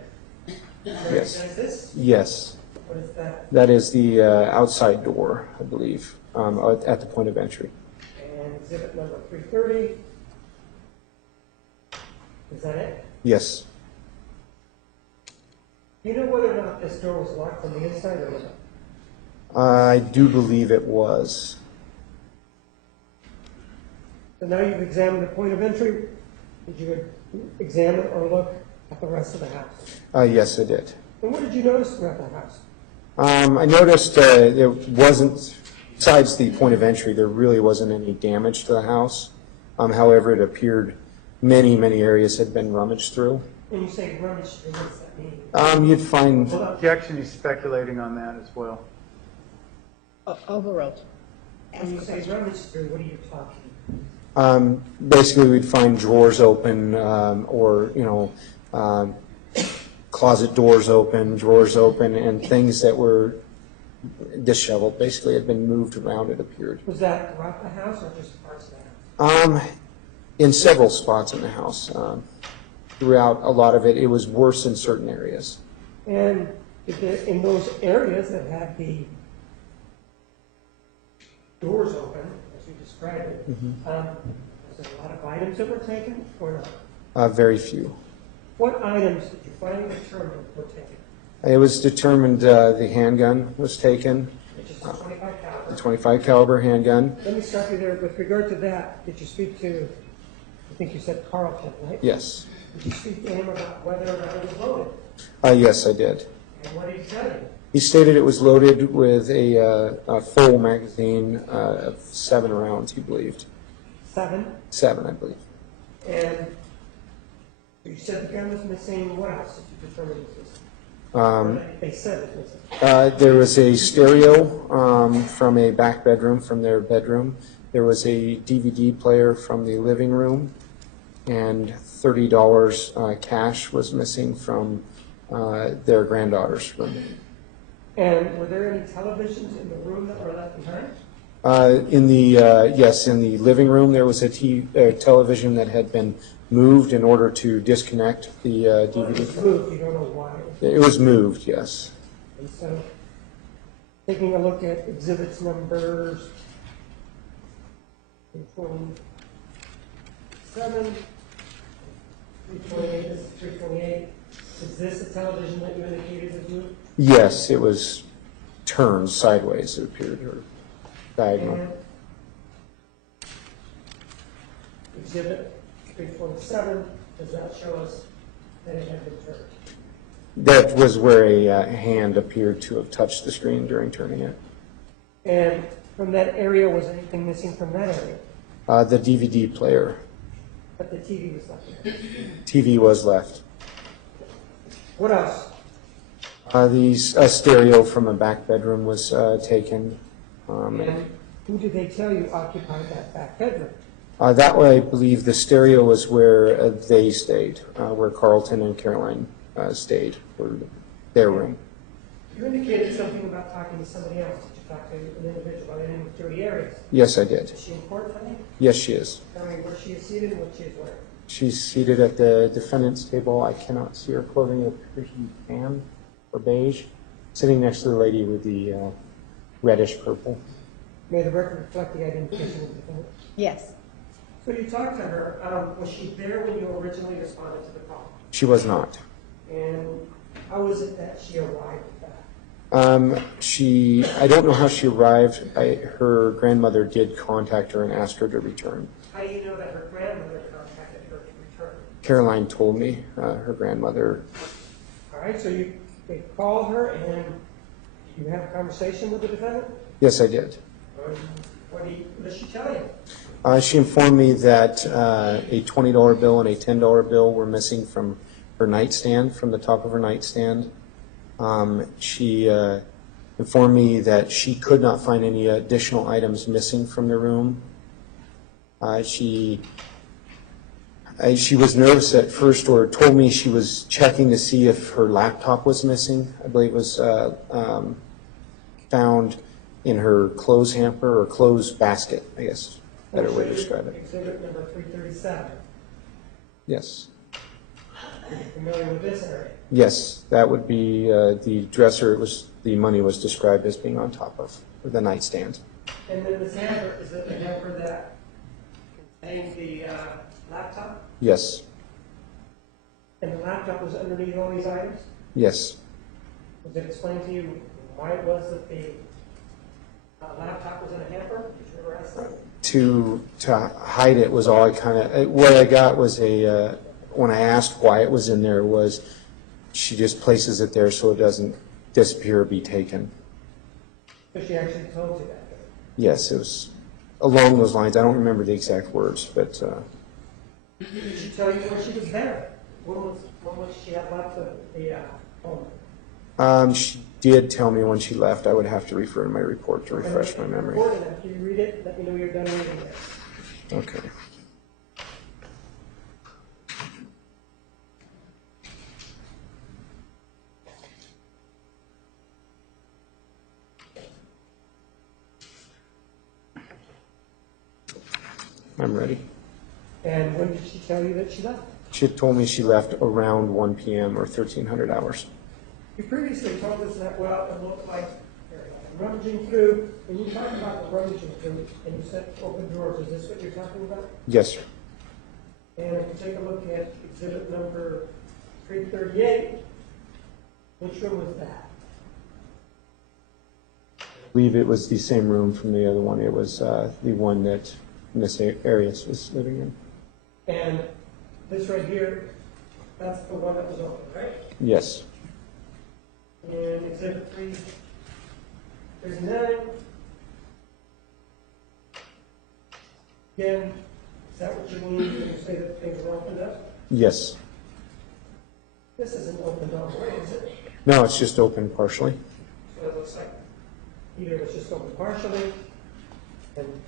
Yes. Recognize this? Yes, What is that? that is the outside door, I believe, at the point of entry. And exhibit number 330. Is that it? Yes. Do you know whether or not this door was locked from the inside or not? I do believe it was. So now you've examined the point of entry. Did you examine or look at the rest of the house? Yes, I did. And what did you notice throughout the house? I noticed it wasn't, besides the point of entry, there really wasn't any damage to the house. However, it appeared many areas had been rummaged through. When you say rummage, what does that mean? You'd find, Hold on. Objection is speculating on that as well. Overruled. When you say rummage through, what are you talking? Basically, we'd find drawers open, or, closet doors open, drawers open, and things that were disheveled, basically had been moved around, it appeared. Was that throughout the house or just parts of the house? In several spots in the house. Throughout a lot of it, it was worse in certain areas. And in those areas that had the doors open, as you described it, was there a lot of items that were taken or not? Very few. What items did you finally determine were taken? It was determined the handgun was taken, Which is a 25 caliber. the .25 caliber handgun. Let me stop you there. With regard to that, did you speak to, I think you said Carlton, right? Yes. Did you speak to him about whether or not it was loaded? Yes, I did. And what did he tell you? He stated it was loaded with a full magazine of 7 rounds, he believed. 7. 7, I believe. And you said the gun was missing. What else did you determine was missing? They said it was missing. There was a stereo from a back bedroom, from their bedroom. There was a DVD player from the living room, and $30 cash was missing from their granddaughter's room. And were there any televisions in the room that were left behind? Yes, in the living room, there was a television that had been moved in order to disconnect the Well, it was DVD. moved. You don't know why. It was moved, yes. And so, taking a look at exhibits numbers 327, 328, this is 328. Is this the television that you indicated was moved? Yes, it was turned sideways, it appeared, or diagonal. And exhibit 327, does that show us that it had been turned? That was where a hand appeared to have touched the screen during turning it. And from that area, was anything missing from that area? The DVD player. But the TV was left there. TV was left. What else? The stereo from a back bedroom was taken. And who did they tell you occupied that back bedroom? That way, I believe the stereo was where they stayed, where Carlton and Caroline stayed, for their room. You indicated something about talking to somebody else. Did you talk to an individual by the name of Jodi Arias? Yes, I did. Is she in court today? Yes, she is. Tell me where she is seated and what she is wearing. She's seated at the defendant's table. I cannot see her clothing. It appears to be tan or beige, sitting next to the lady with the reddish purple. May the record reflect the identification of the defendant? Yes. So you talked to her. Was she there when you originally responded to the call? She was not. And how was it that she arrived at that? I don't know how she arrived. Her grandmother did contact her and ask her to return. How do you know that her grandmother contacted her to return? Caroline told me, her grandmother. All right, so they called her and you had a conversation with the defendant? Yes, I did. What did she tell you? She informed me that a $20 bill and a $10 bill were missing from her nightstand, from the top of her nightstand. She informed me that she could not find any additional items missing from the room. She was nervous at first, or told me she was checking to see if her laptop was missing. I believe it was found in her clothes hamper or clothes basket, I guess, better way to describe it. Exhibit number 337. Yes. Are you familiar with this area? Yes, that would be the dresser. The money was described as being on top of the nightstand. And then this hamper, is it the hamper that contains the laptop? Yes, And the laptop was underneath all these items? yes. Was it explained to you why it was that the laptop was in a hamper? Did you ever ask that? To hide it was all I kind of, what I got was when I asked why it was in there, was she just places it there so it doesn't disappear or be taken. So she actually told you that? Yes, it was along those lines. I don't remember the exact words, but Did she tell you when she was there? When was she had left the home? She did tell me when she left I would have to refer to my report to refresh my memory. Report, and after you read it, let me know you're done reading it. Okay. I'm ready. And when did she tell you that she left? She had told me she left around 1 p.m. or 1300 hours. You previously told us that, well, it looked like rummaging through, when you talk about the rummaging through, and you said open drawers, is this what you're talking about? Yes, sir. And if you take a look at exhibit number 338, which room was that? I believe it was the same room from the other one. It was the one that Miss Arias was living in. And this right here, that's the one that was open, right? Yes. And exhibit 339. Again, is that what you mean when you say that things are opened up? Yes. This isn't opened all the way, is it? No, it's just open partially. So it looks like either it's just open partially, and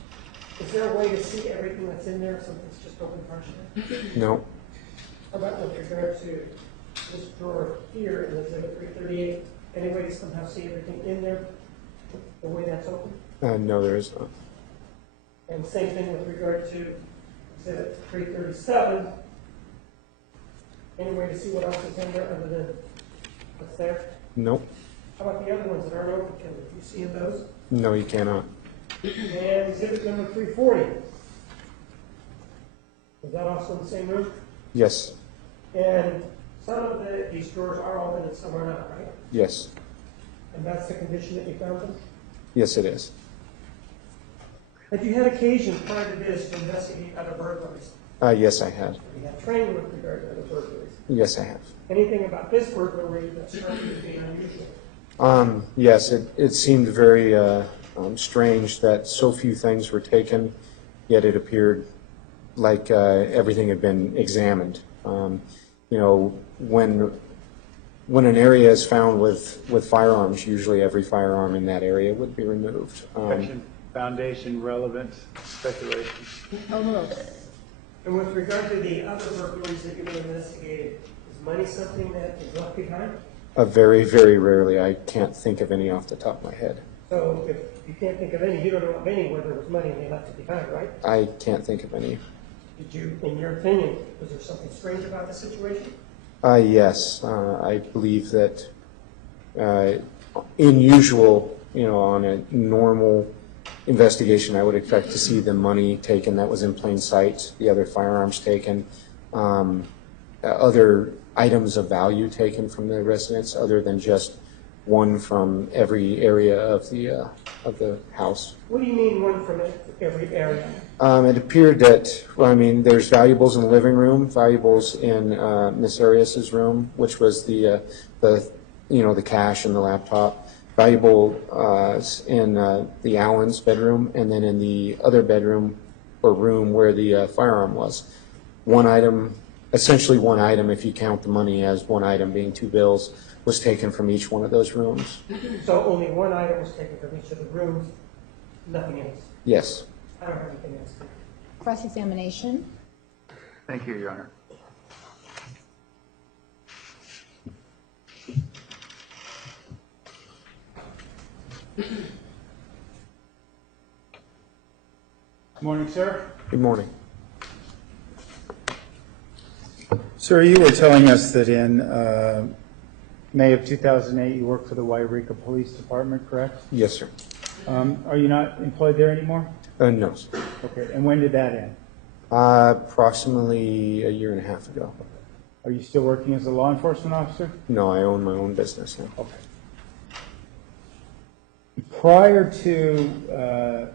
is there a way to see everything that's in there, something's just open partially? No. How about with regard to this drawer here in exhibit 338, any way to somehow see everything in there, the way that's open? No, there is not. And same thing with regard to exhibit 337, any way to see what else is in there other than what's there? Nope. How about the other ones that aren't open, Can you see those? No, you cannot. And exhibit number 340. Is that also in the same room? Yes. And some of these drawers are open and some are not, right? Yes. And that's the condition that you found them? Yes, it is. Have you had occasion prior to this to investigate other burglaries? Yes, I had. You have trained with regard to other burglaries? Yes, I have. Anything about this burglary that struck you as being unusual? Yes, it seemed very strange that so few things were taken, yet it appeared like everything had been examined. You know, when an area is found with firearms, usually every firearm in that area would be removed. Foundation, relevant, speculation. Overruled. And with regard to the other burglaries that you've been investigating, is money something that is left behind? Very, very rarely. I can't think of any off the top of my head. So if you can't think of any, you don't know of any where there was money and they left it behind, right? I can't think of any. Did you, in your opinion, was there something strange about the situation? Yes, I believe that in usual, you know, on a normal investigation, I would expect to see the money taken that was in plain sight, the other firearms taken, other items of value taken from the residence, other than just one from every area of the house. What do you mean one from every area? It appeared that, well, I mean, there's valuables in the living room, valuables in Miss Arias's room, which was the cash and the laptop, valuable in the Allen's bedroom, and then in the other bedroom or room where the firearm was. One item, essentially one item, if you count the money as one item being two bills, was taken from each one of those rooms. So only one item was taken from each of the rooms, nothing else? Yes. I don't have anything else. Cross-examination. Thank you, Your Honor. Morning, sir. Good morning. Sir, you were telling us that in May of 2008, you worked for the Wairika Police Department, correct? Yes, sir. Are you not employed there anymore? No, sir. Okay, and when did that end? Approximately a year and a half ago. Are you still working as a law enforcement officer? No, I own my own business now. Okay. Prior to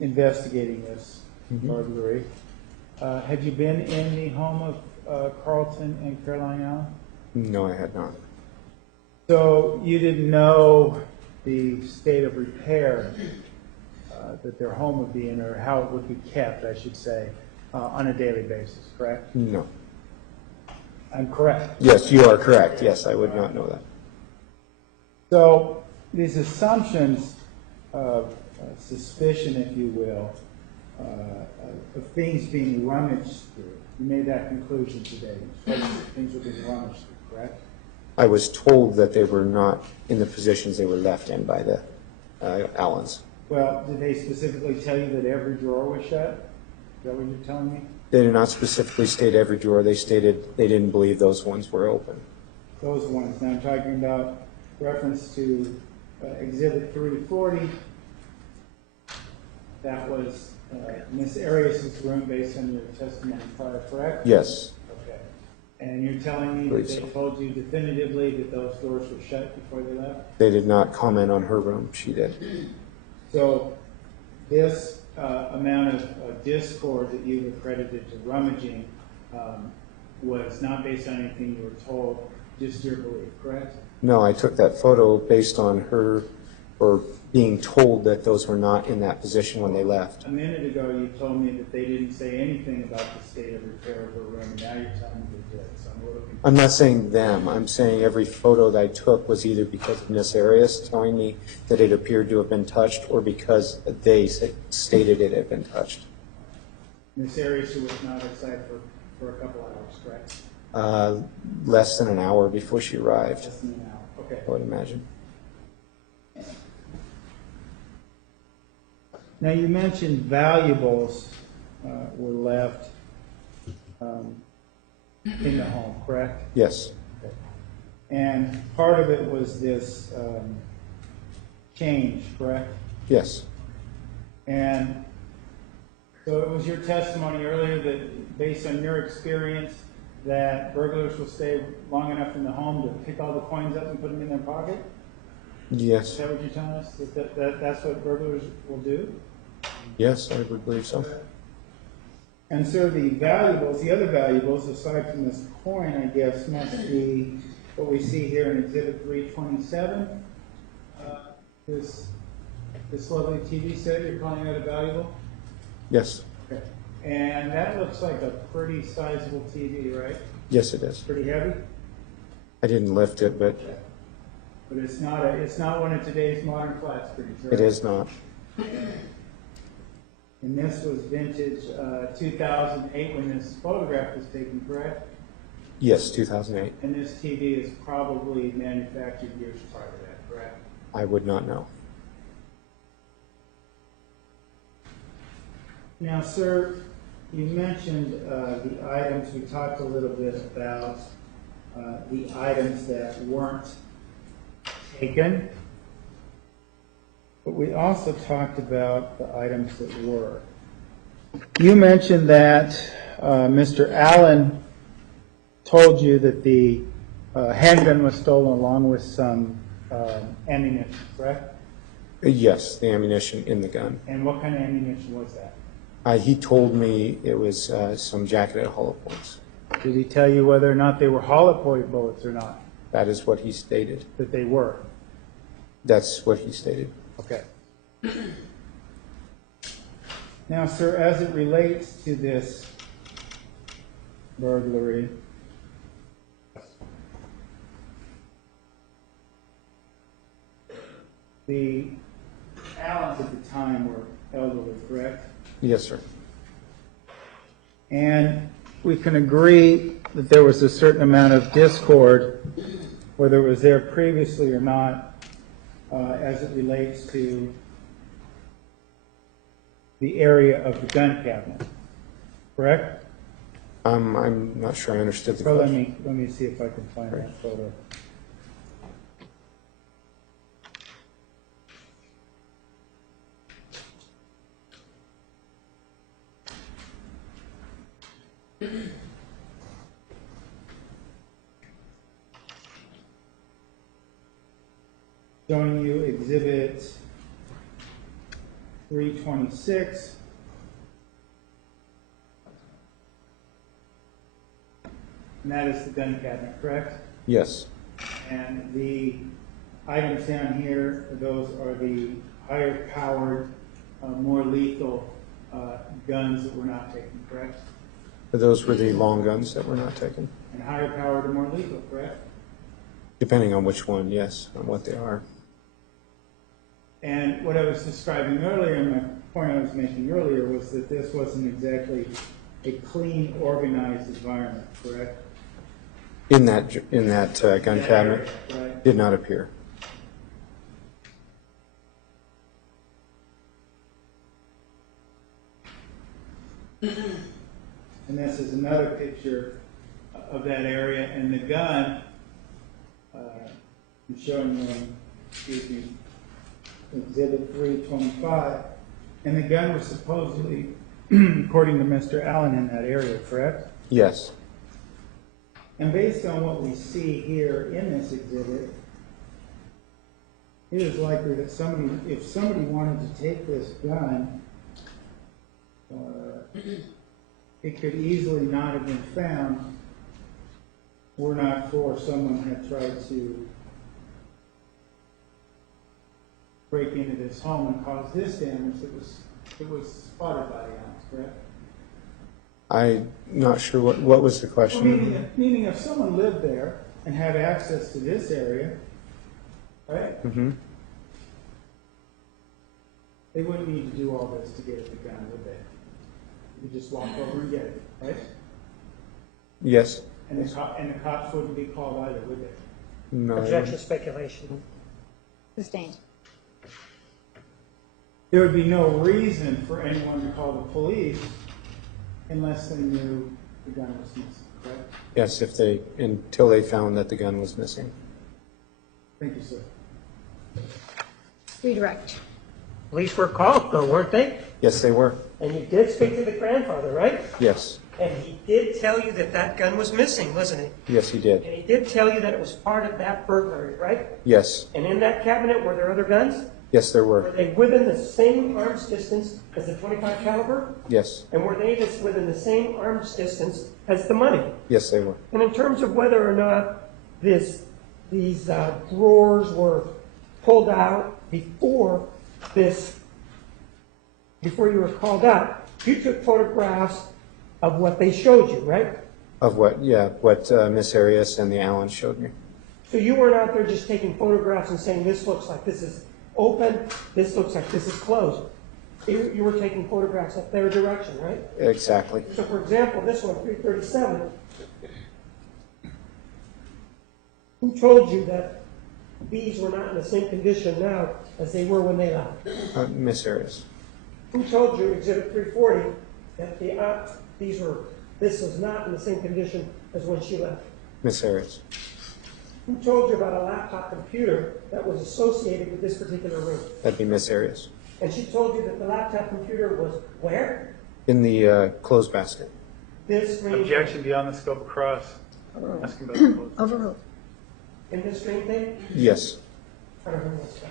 investigating this burglary, had you been in the home of Carlton and Caroline Allen? No, I had not. So you didn't know the state of repair that their home would be in, or how it would be kept, I should say, on a daily basis, correct? No. I'm correct. Yes, you are correct. Yes, I would not know that. So these assumptions of suspicion, if you will, of things being rummaged through, you made that conclusion today. Things were being rummaged through, correct? I was told that they were not in the positions they were left in by the Allens. Well, did they specifically tell you that every drawer was shut? Is that what you're telling me? They did not specifically state every drawer. They stated they didn't believe those ones were open. Those ones. Now I'm talking about reference to Exhibit 340. That was Ms. Arias' room based on your testimony prior, correct? Yes. Okay. And you're telling me that they told you definitively that those doors were shut before they left? They did not comment on her room. She did. So this amount of discord that you've accredited to rummaging was not based on anything you were told, just your belief, correct? No, I took that photo based on her or being told that those were not in that position when they left. A minute ago, you told me that they didn't say anything about the state of repair of her room, and now you're telling me they did. So I'm a little confused. I'm not saying them. I'm saying every photo that I took was either because of Miss Arias telling me that it appeared to have been touched or because they stated it had been touched. Ms. Arias was not outside for a couple hours, correct? Less than an hour before she arrived, Less than an hour. Okay. I would imagine. Now, you mentioned valuables were left in the home, correct? Yes. And part of it was this change, correct? Yes. And so it was your testimony earlier that, based on your experience, that burglars will stay long enough in the home to pick all the coins up and put them in their pocket? Is Yes. that what you're telling us? That's what burglars will do? Yes, I would believe so. And so the valuables, the other valuables, aside from this coin, I guess, must be what we see here in Exhibit 327. This lovely TV set, you're calling that a valuable? Yes. Okay. And that looks like a pretty sizable TV, right? Yes, it is. Pretty heavy? I didn't lift it, but But it's not one of today's modern flat screens, right? it is not. And this was vintage 2008 when this photograph was taken, correct? Yes, 2008. And this TV is probably manufactured years prior to that, correct? I would not know. Now, sir, you mentioned the items. We talked a little bit about the items that weren't taken. But we also talked about the items that were. You mentioned that Mr. Allen told you that the handgun was stolen along with some ammunition, correct? Yes, the ammunition in the gun. And what kind of ammunition was that? He told me it was some jacketed hollow points. Did he tell you whether or not they were hollow point bullets or not? That is what he stated. That they were? That's what he stated. Okay. Now, sir, as it relates to this burglary, the Allens at the time were elderly, correct? Yes, sir. And we can agree that there was a certain amount of discord, whether it was there previously or not, as it relates to the area of the gun cabinet, correct? I'm not sure I understood the So let question. me see if I can find that photo. Showing you Exhibit 326. And that is the gun cabinet, correct? Yes. And the items down here, those are the higher powered, more lethal guns that were not taken, correct? Those were the long guns that were not taken. And higher powered are more lethal, correct? Depending on which one, yes, on what they are. And what I was describing earlier, and my point I was making earlier, was that this wasn't exactly a clean, organized environment, correct? In that gun That cabinet, area, right? did not appear. And this is another picture of that area, and the gun, I'm showing you, excuse me, Exhibit 325, and the gun was supposedly, according to Mr. Allen, in that area, correct? Yes. And based on what we see here in this exhibit, it is likely that if somebody wanted to take this gun, it could easily not have been found were not for someone had tried to break into this home and cause this damage that was spotted by the ounce, correct? I'm not sure what was the Well, question. meaning if someone lived there and had access to this area, right? Mm-hmm. They wouldn't need to do all this to get at the gun, would they? You could just walk over and get it, right? Yes. And the cops wouldn't be called either, would they? No. Objection, speculation. Sustained. There would be no reason for anyone to call the police unless they knew the gun was missing, correct? Yes, until they found that the gun was missing. Thank you, sir. Redirect. Police were called though, weren't they? Yes, they were. And you did speak to the grandfather, right? Yes. And he did tell you that that gun was missing, wasn't he? Yes, he did. And he did tell you that it was part of that burglary, right? Yes. And in that cabinet, were there other guns? Yes, there Were were. they within the same arm's distance as the .25 caliber? Yes. And were they just within the same arm's distance as the money? Yes, they were. And in terms of whether or not these drawers were pulled out before you were called out, you took photographs of what they showed you, right? Of what? Yeah, what Miss Arias and the Allen showed me. So you weren't out there just taking photographs and saying, this looks like this is open, this looks like this is closed. You were taking photographs at their direction, right? Exactly. So for example, this one, 337, who told you that these were not in the same condition now as they were when they left? Miss Arias. Who told you, Exhibit 340, that this was not in the same condition as when she left? Miss Arias. Who told you about a laptop computer that was associated with this particular room? That'd be Miss Arias. And she told you that the laptop computer was where? In the clothes basket. This screen. Objection beyond the scope of cross. Asking about the closed. Overruled. In this screen thing? Yes. I don't know what's that.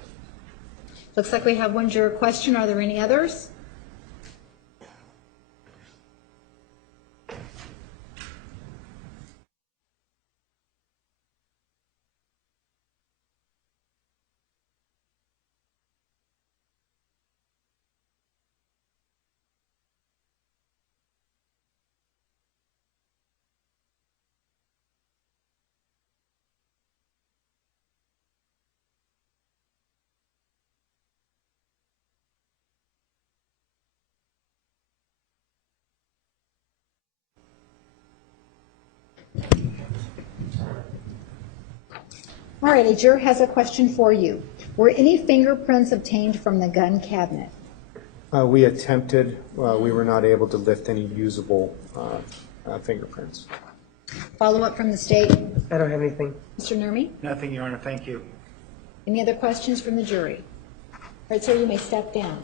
Looks like we have one juror question. Are there any others? All right, a juror has a question for you. Were any fingerprints obtained from the gun cabinet? We attempted. We were not able to lift any usable fingerprints. Follow-up from the state. I don't have anything. Mr. Nurmi? Nothing, Your Honor, thank you. Any other questions from the jury? All right, sir, you may step down.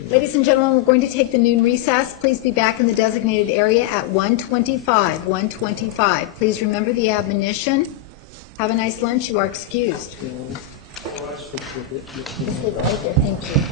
Ladies and gentlemen, we're going to take the noon recess. Please be back in the designated area at 1:25. 1:25. Please remember the admonition. Have a nice lunch. You are excused. Just leave it right there. Thank you.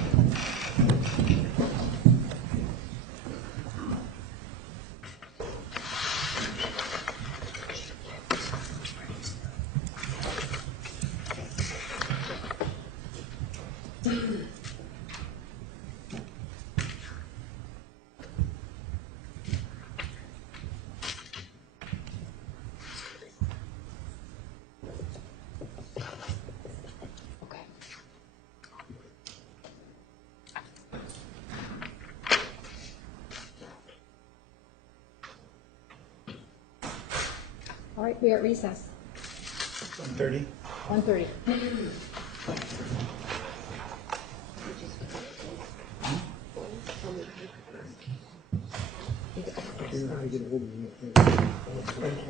All right, we are at recess. 30. 1:30.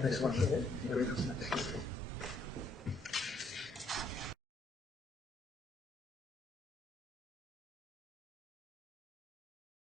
Next one.